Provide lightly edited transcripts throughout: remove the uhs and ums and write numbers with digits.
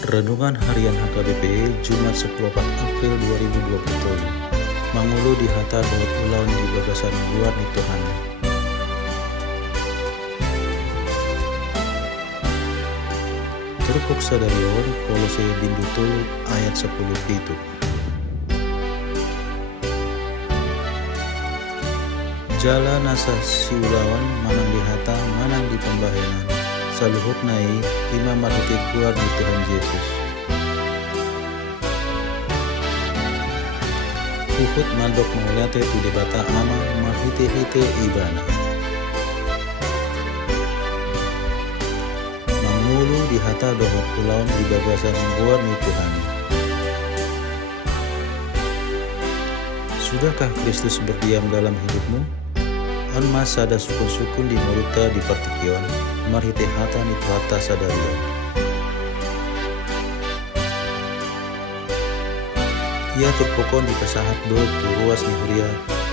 Renungan Harian HKBP Jumat 14 April 2020. Mangulu di hata dohot ulaun di bagasan luar ni Tuhan. Terpuk sadarion Kolose bindu ayat 10 itu. Jala nasa siulawan manang di hata manang di pembahenan. Saluhut nai ima marhiti keluar di Tuhan Yesus. Uhut mandok menguliate tu debata ama marhiti-hite ibana. Mangulu di hata dohot pulaun di bagasan luar ni Tuhan. Sudahkah Kristus berdiam dalam hidupmu? On masa ada sukun-sukun di muruta di partikion, marhite hata ni tuhata sadarion. Ia terpokon di kasahat do tu ruas ni huria,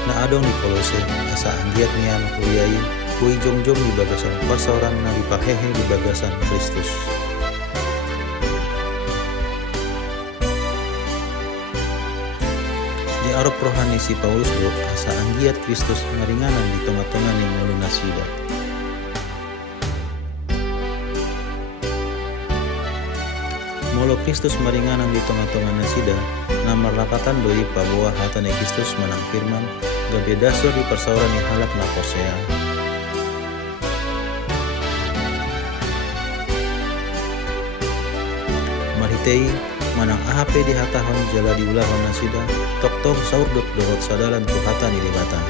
na adong ni Kolose, asa anggiat nian huriai, kui jom-jom di bagasan pasaran na dipahehe di bagasan Kristus. Di arop rohani si Paulus do asa anggiat Kristus maringanan di tengah-tengah ni ngulu nasida. Molo Kristus maringanan di tengah-tengah nasida, nama rapatan doi pabuah hata ni Kristus menang firman, gabe dasar di persauran ni halap na Hosea. Marhitei manang ahape di hatahon jala diulahon nasida, tok-tok saurdut dohot sadalan tu hata ni libata.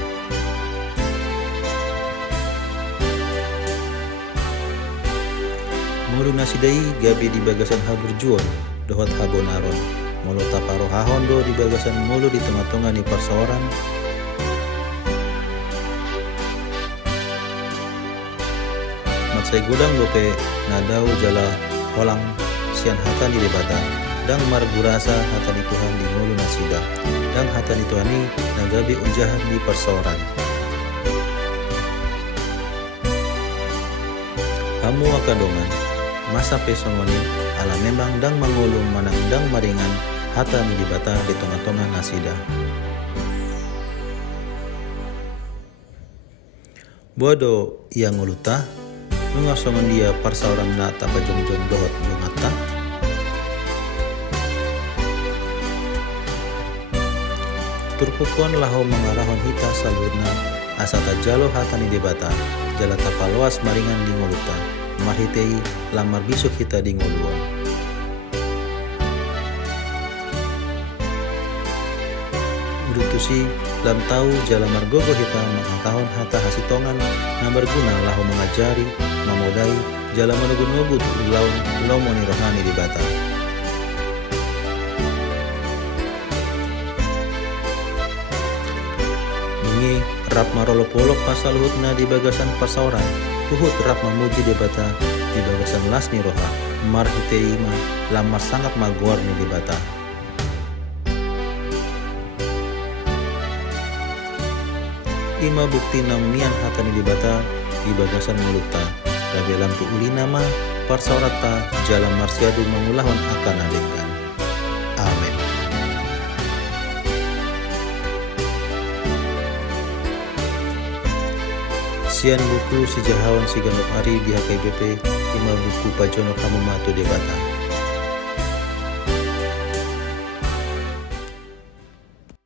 Mulu nasidai gabi di bagasan haburjuon dohot habonaron. Mulu taparo hahondo di bagasan mulu di tengah-tengah ni persawaran. Matsai gudang lope nadau jala holang sian hata ni libata. Dang marburasa hata ni Tuhan di mulu nasida. Dang hata ni Tuhan ni nagabi ujahan di persawaran. Kamu akan dongan masa pesongoni ala memang dang mangulung manang dang maringan hata ni dibata di tengah-tengah nasida. Bodo ia nguluta nungasongan dia persauran na tapajong-jong dohot nungata. Turpukon laho mengarahon hita salurna asa tajalo hata ni dibata jala tapaluas maringan di nguluta. Marhitei lamar bisuk kita di nguluan. Udutusi lam tahu jala margogo hita menghatahon hata hasitongan na berguna lahu mengajari, mamodai, jala menugut-nugut ulaun lomoni rohani di bata. Bungi rap marolop-olop pasal hutna di bagasan persauran. Tuhut rap memuji debata di bagasan las ni roha marhitei ma lamar sangat maguar ni debata. Ima bukti namian hata ni debata di bagasan mulukta gabe lampu uli nama parsaurata jalan marsiadu mengulahon akan adegan. Amin. Sian buku sejahawan si ganop ari di HKBP, 5 buku pajono kamu matu debata.